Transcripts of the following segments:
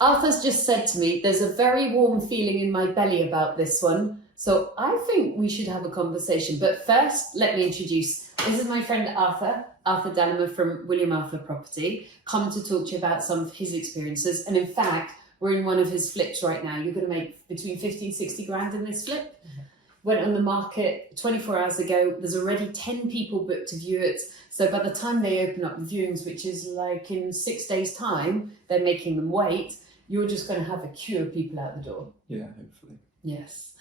Arthur's just said to me, there's a very warm feeling in my belly about this one. So I think we should have a conversation. But first, let me introduce, this is my friend Arthur Dallimer from William Arthur Property, come to talk to you about some of his experiences. And in fact, we're in one of his flips right now. You're going to make between 50 and 60 grand in this flip. Went on the market 24 hours ago. There's already 10 people booked to view it. So by the time they open up the viewings, which is like in 6 days' time, they're making them wait. You're just going to have a queue of people out the door. Yeah, hopefully. Yes.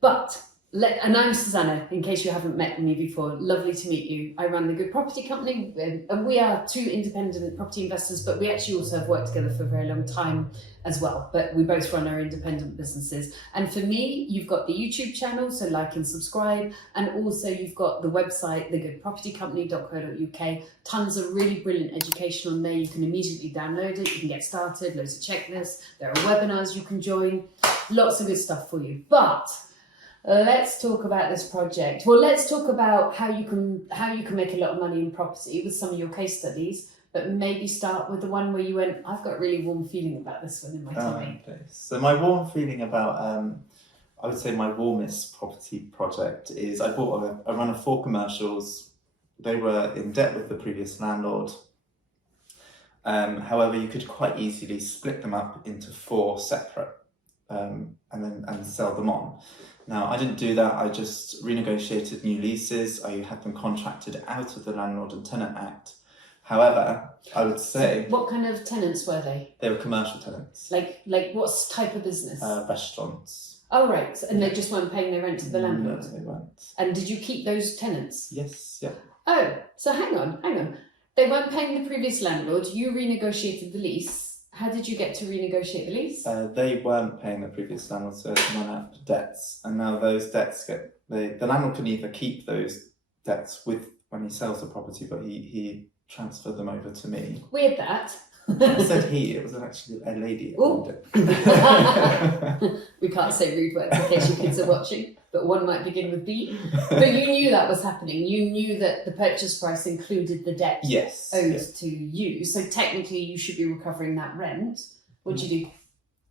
But, and I'm Susannah, in case you haven't met me before. Lovely to meet you. I run the Good Property Company, and we are two independent property investors, but we actually also have worked together for a very long time as well. But we both run our independent businesses. And for me, you've got the YouTube channel, so like and subscribe. And also you've got the website, thegoodpropertycompany.co.uk. Tons of really brilliant education on there. You can immediately download it. You can get started, loads of checklists. There are webinars you can join. Lots of good stuff for you. But let's talk about this project. Well, let's talk about how you can make a lot of money in property with some of your case studies, but maybe start with the one where you went, I've got a really warm feeling about this one in my tummy. Okay. So my warm feeling about, I would say my warmest property project is I run 4 commercials. They were in debt with the previous landlord. However, you could quite easily split them up into 4 separate and sell them on. Now, I didn't do that. I just renegotiated new leases. I had them contracted out of the Landlord and Tenant Act. However, I would say... What kind of tenants were they? They were commercial tenants. Like what type of business? Restaurants. Oh, right. And they just weren't paying their rent to the landlord? No, they weren't. And did you keep those tenants? Yes, yeah. Oh, so hang on. They weren't paying the previous landlord. You renegotiated the lease. How did you get to renegotiate the lease? They weren't paying the previous landlord, so they ran out of debts. And now those debts the landlord can either keep those debts when he sells the property, but he transferred them over to me. Weird that. I said he, it was actually a lady. We can't say rude words in case your kids are watching, but one might begin with B. But you knew that was happening. You knew that the purchase price included the debt owed to you. So technically you should be recovering that rent. What'd you do?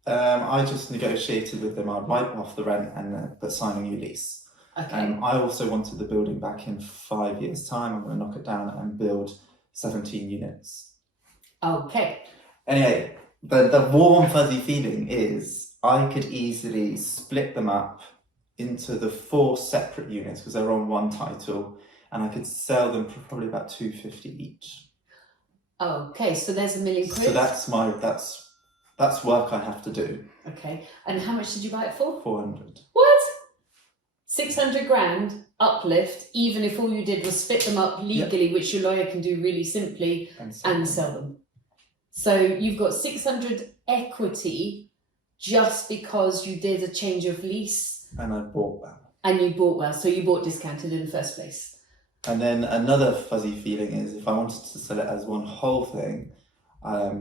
I just negotiated with them. I'd wipe off the rent but sign a new lease. Okay. I also wanted the building back in 5 years' time. I'm going to knock it down and build 17 units. Okay. Anyway, the warm fuzzy feeling is I could easily split them up into the 4 separate units because they're on one title, and I could sell them for probably about 250 each. Okay, so there's £1 million. So that's work I have to do. Okay, and how much did you buy it for? 400. What? 600 grand uplift, even if all you did was split them up legally, which your lawyer can do really simply, and sell them. So you've got 600 equity just because you did a change of lease. And I bought well. And you bought well, so you bought discounted in the first place. And then another fuzzy feeling is if I wanted to sell it as one whole thing,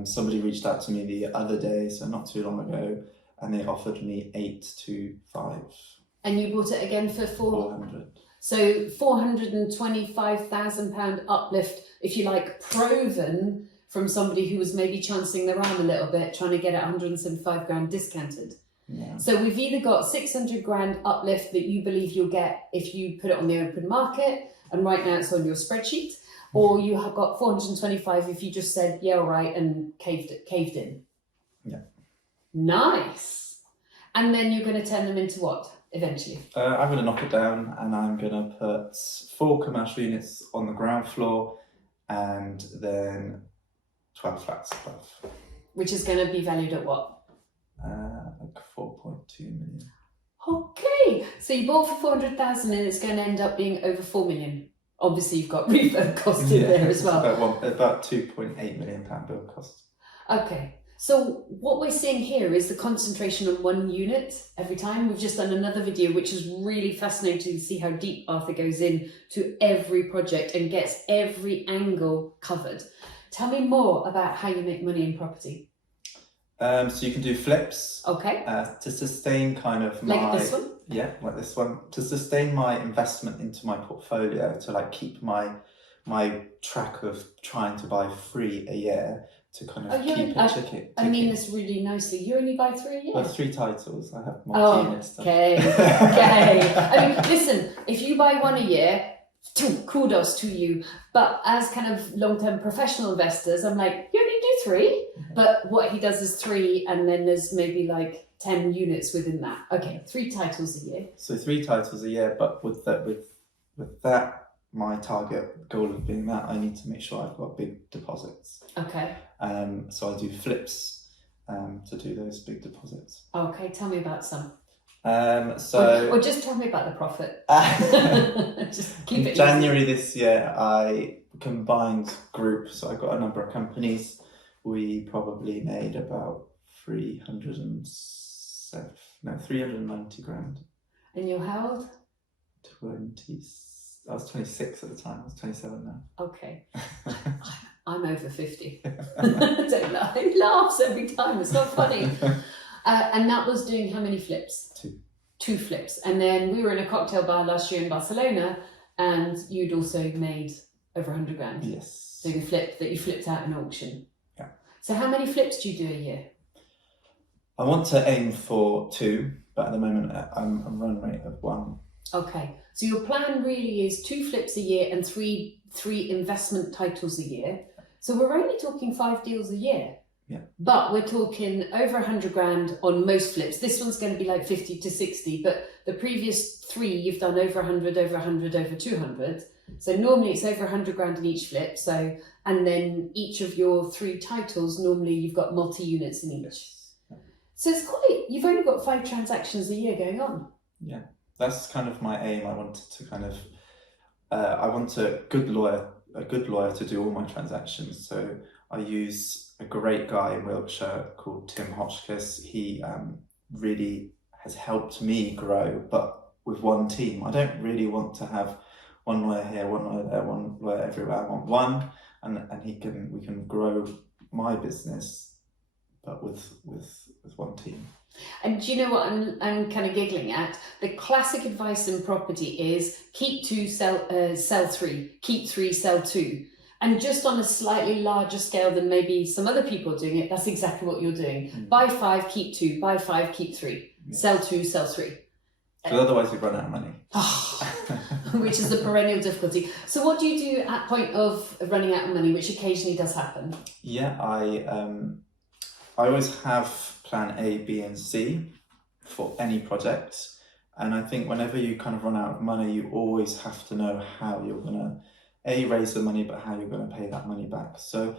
somebody reached out to me the other day, so not too long ago, and they offered me 825. And you bought it again for 400. So £425,000 uplift, if you like, proven from somebody who was maybe chancing their arm a little bit, trying to get it 175 grand discounted. Yeah. So we've either got 600 grand uplift that you believe you'll get if you put it on the open market, and right now it's on your spreadsheet, or you have got 425 if you just said, yeah, all right, and caved in. Yeah. Nice. And then you're going to turn them into what, eventually? I'm going to knock it down, and I'm going to put 4 commercial units on the ground floor, and then 12 flats above. Which is going to be valued at what? Like 4.2 million. Okay, so you bought for 400,000 and it's going to end up being over 4 million. Obviously, you've got refurb costs in there as well. About £2.8 million build cost. Okay, so what we're seeing here is the concentration on one unit every time. We've just done another video, which is really fascinating to see how deep Arthur goes in to every project and gets every angle covered. Tell me more about how you make money in property. So you can do flips. Okay. To sustain kind of my... Like this one? Yeah, like this one. To sustain my investment into my portfolio, to like keep my track of trying to buy 3 a year, to kind of Oh, keep it ticking. I mean this really nicely. You only buy 3 a year? Well, 3 titles. I have Oh, multi-unit stuff. okay. I mean, listen, if you buy 1 a year, kudos to you. But as kind of long-term professional investors, I'm like, you only do 3. But what he does is 3, and then there's maybe like 10 units within that. Okay, 3 titles a year. So 3 titles a year, but with that, my target goal of being that, I need to make sure I've got big deposits. Okay. So I do flips to do those big deposits. Okay, tell me about some. So or just tell me about the profit. Just keep in it January this year, I combined group. So I got a number of companies. We probably made about 390 grand. And you're how old? 20. I was 26 at the time. I was 27 now. Okay. I'm over 50. Don't laugh. He laughs every time. It's not funny. And that was doing how many flips? 2. 2 flips. And then we were in a cocktail bar last year in Barcelona, and you'd also made over 100 grand. Yes. Doing a flip that you flipped out in auction. Yeah. So how many flips do you do a year? I want to aim for 2, but at the moment I'm a run rate of 1. Okay. So your plan really is 2 flips a year and 3 investment titles a year. So we're only talking 5 deals a year. Yeah. But we're talking over 100 grand on most flips. This one's going to be like 50 to 60, but the previous 3 you've done over 100, over 100, over 200. So normally it's over 100 grand in each flip. So, and then each of your 3 titles, normally you've got multi-units in each. Yes. Yeah. So it's quite, you've only got 5 transactions a year going on. Yeah, that's kind of my aim. I wanted to kind of, I want a good lawyer to do all my transactions. So I use a great guy in Wiltshire called Tim Hotchkiss. He really has helped me grow, but with one team. I don't really want to have one lawyer here, one lawyer there, one lawyer everywhere. I want one, and we can grow my business, but with one team. And do you know what I'm kind of giggling at? The classic advice in property is keep 2, sell 3, keep 3, sell 2. And just on a slightly larger scale than maybe some other people are doing it, that's exactly what you're doing. Buy 5, keep 2, buy 5, keep 3, sell 2, sell 3. Because otherwise we run out of money. Which is the perennial difficulty. So what do you do at point of running out of money, which occasionally does happen? Yeah, I always have plan A, B and C for any project. And I think whenever you kind of run out of money, you always have to know how you're going to raise the money, but how you're going to pay that money back. So,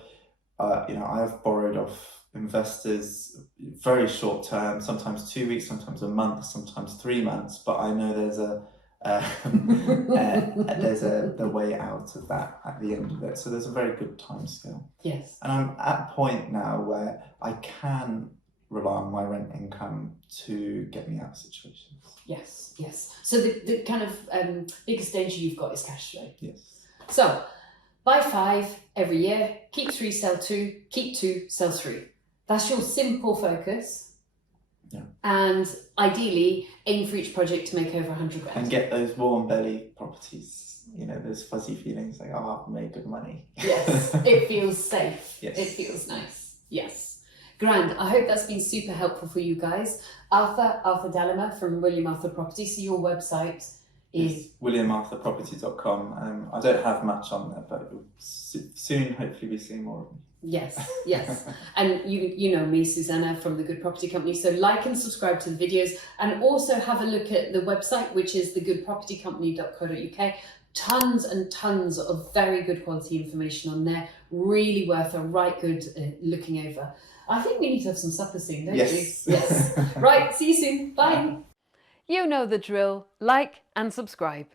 I have borrowed off investors very short term, sometimes 2 weeks, sometimes a month, sometimes 3 months. But I know there's the way out of that at the end of it. So there's a very good time scale. Yes. And I'm at a point now where I can rely on my rent income to get me out of situations. Yes, yes. So the kind of biggest danger you've got is cash flow. Yes. So buy 5 every year, keep 3, sell 2, keep 2, sell 3. That's your simple focus. Yeah. And ideally aim for each project to make over 100 grand. And get those warm belly properties, those fuzzy feelings like, oh, I've made good money. Yes, it feels safe. Yes. It feels nice. Yes. Grand. I hope that's been super helpful for you guys. Arthur Dallimer from William Arthur Property. So your website is WilliamArthurProperties.com. I don't have much on there, but soon hopefully be seeing more of me. Yes, yes. And you know me, Susannah, from the Good Property Company. So like and subscribe to the videos, and also have a look at the website, which is thegoodpropertycompany.co.uk. Tons and tons of very good quality information on there. Really worth a right good looking over. I think we need to have some supper soon, don't we? Yes. Right, see you soon. Bye. You know the drill. Like and subscribe.